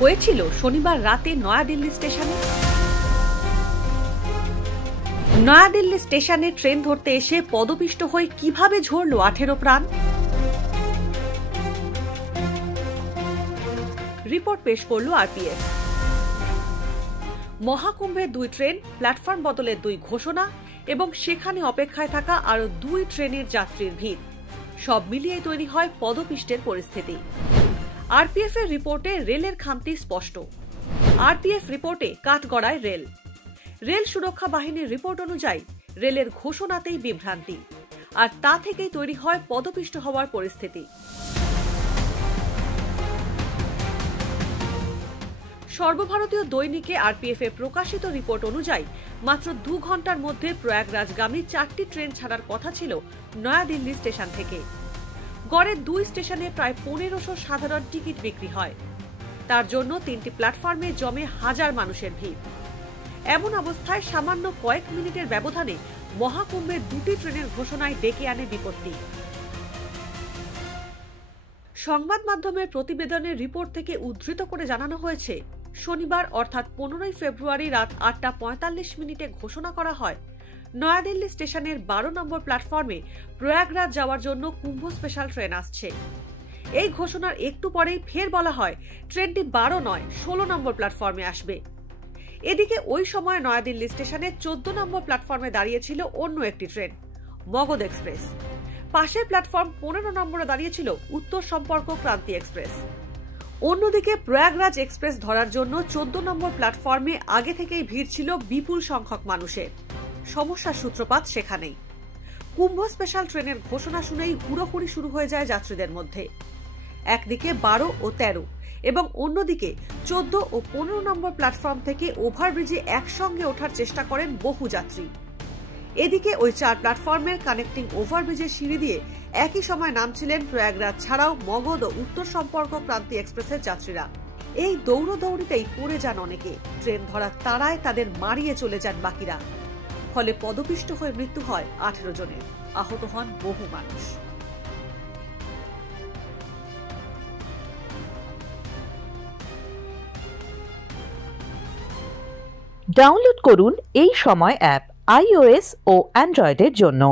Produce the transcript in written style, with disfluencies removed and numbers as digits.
হয়েছিল শনিবার রাতে নয়াদিল্লি স্টেশনে। নয়াদিল্লি স্টেশনে ট্রেন ধরতে এসে পদপিষ্ট হয়ে কিভাবে ঝরল 18 প্রাণ। রিপোর্ট পেশ করল আরপিএফ। মহাকুম্ভের 2 ট্রেন, প্ল্যাটফর্ম বদলের 2 ঘোষণা এবং সেখানে অপেক্ষায় থাকা আরো 2 ট্রেনের যাত্রীর ভিড়, সব মিলিয়ে তৈরি হয় পদপিষ্টের পরিস্থিতি। আরপিএফ এর রিপোর্টে রেলের খামতি স্পষ্ট। আরপিএফ রিপোর্টে কাঠগড়ায় রেল। রেল সুরক্ষা বাহিনীর রিপোর্ট অনুযায়ী রেলের ঘোষণাতেই বিভ্রান্তি, আর তা থেকেই তৈরি হয় পদপিষ্ট হওয়ার পরিস্থিতি। সর্বভারতীয় দৈনিকে আরপিএফ এর প্রকাশিত রিপোর্ট অনুযায়ী মাত্র 2 ঘন্টার মধ্যে প্রয়াগরাজগামী 4টি ট্রেন ছাড়ার কথা ছিল নয়াদিল্লি স্টেশন থেকে। গড়ে 2 স্টেশনে প্রায় 1500 সাধারণ টিকিট বিক্রি হয়। তার জন্য 3টি প্ল্যাটফর্মে জমে হাজার মানুষের ভিড়। এমন অবস্থায় সামান্য কয়েক মিনিটের ব্যবধানে মহাকুম্ভের 2টি ট্রেনের ঘোষণায় ডেকে আনে বিপত্তি। সংবাদ মাধ্যমের প্রতিবেদনের রিপোর্ট থেকে উদ্ধৃত করে জানানো হয়েছে, শনিবার অর্থাৎ 15 ফেব্রুয়ারি রাত 8:45 ঘোষণা করা হয় নয়াদিল্লি স্টেশনের 12 নম্বর প্ল্যাটফর্মে প্রয়াগরাজ যাওয়ার জন্য কুম্ভ স্পেশাল ট্রেন আসছে। এই ঘোষণার একটু পরেই ফের বলা হয় ট্রেনটি 12 নয় 16 নম্বর প্ল্যাটফর্মে আসবে। এদিকে ওই সময় নয়াদিল্লি স্টেশনে 14 নম্বর প্ল্যাটফর্মে দাঁড়িয়েছিল অন্য একটি ট্রেন, মগধ এক্সপ্রেস। পাশের প্ল্যাটফর্ম 15 নম্বরে দাঁড়িয়েছিল উত্তর সম্পর্ক ক্রান্তি এক্সপ্রেস। অন্যদিকে প্রয়াগরাজ এক্সপ্রেস ধরার জন্য 14 নম্বর প্ল্যাটফর্মে আগে থেকেই ভিড় ছিল বিপুল সংখ্যক মানুষের। সমস্যার সূত্রপাত সেখানেই। কুম্ভ স্পেশাল ট্রেনের ঘোষণা শুনেই হুড়োহুড়ি শুরু হয়ে যায় যাত্রীদের মধ্যে। একদিকে 12 ও 13 এবং অন্যদিকে 14 ও 15 নম্বর প্ল্যাটফর্ম থেকে ওভারব্রিজে একসঙ্গে ওঠার চেষ্টা করেন বহু যাত্রী। এদিকে ওই 4 প্ল্যাটফর্মের কানেক্টিং ওভারব্রিজের সিঁড়ি দিয়ে একই সময় নামছিলেন প্রয়াগরাজ ছাড়াও মগধ ও উত্তর সম্পর্ক ক্রান্তি এক্সপ্রেসের যাত্রীরা। এই দৌড়দৌড়িতেই পড়ে যান অনেকে। ট্রেন ধরার তাড়ায় তাদের মারিয়ে চলে যান বাকিরা। ফলে পদপিষ্ট হয়ে মৃত্যু হয় 18 জনের, আহত হন বহু মানুষ। ডাউনলোড করুন এই সময় অ্যাপ iOS ও অ্যান্ড্রয়েডের জন্য।